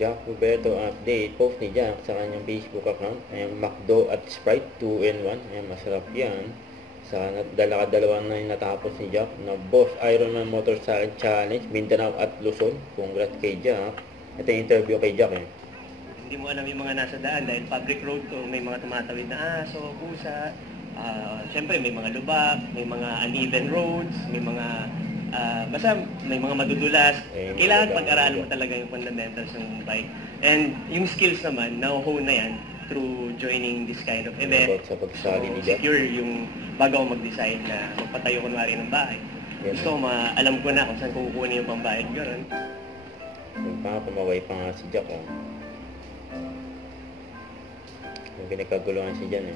Jack Roberto update. Post ni Jack sa kanyang Facebook account. Ayan, McDo at Sprite 2-in-1. Ayan, masarap yan. Sa dalawa na yung natapos ni Jack na Boss Ironman Motorcycle Challenge, Mindanao at Luzon. Congrats kay Jack. Ito yung interview kay Jack. Hindi mo alam yung mga nasa daan dahil public road to, may mga tumatawid na aso, pusa. Siyempre may mga lubak, may mga uneven roads, may mga basta may mga madudulas. Kailangan pag-aralan mo talaga yung fundamentals ng bike. And yung skills naman, na-hone na yan through joining this kind of event. Sa pagsali ni Jack. Secure yung bago ako mag-decide na magpatayo kunwari ng bahay. Gusto ko alam ko na kung saan kukunin yung pambayad ko ron. Pumaway pa nga si Jack. Yung pinagkaguluhan si Jan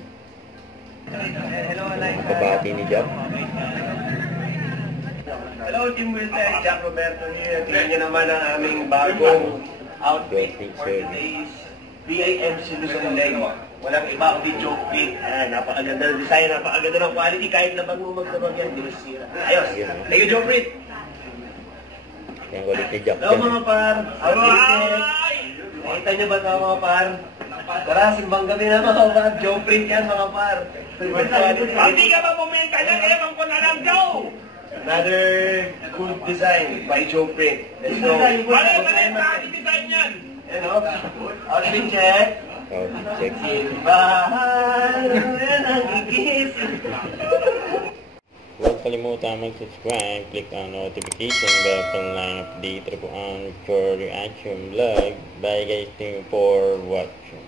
Hello, kabati ni Jack. Hello, Team Wilter. Jack Roberto here. Tingnan niyo naman ang aming bagong outfit for today's BIMC Luzon Leg. Walang iba kundi joke fit. Napakaganda ng design, napakaganda ng quality. Kahit labag mo magdabag yan, di masira. Ayos. Thank you, joke fit. Yan ulit ni Jack. Hello mga par. Outfit check. Nakita niyo ba ito mga par? Tara, simbang gabi na mga par. Joke print yan mga par. Hindi ka ba bumenta niya? Ewan ko na lang daw! Another good design by Joe Print. Let's go. Mali, design yan! Yan o. Outfit check. Check. Simbahan ang igising. Huwag kalimutan mag-subscribe, click ang notification bell para lang update po ang for reaction vlog. Bye guys, thank you for watching.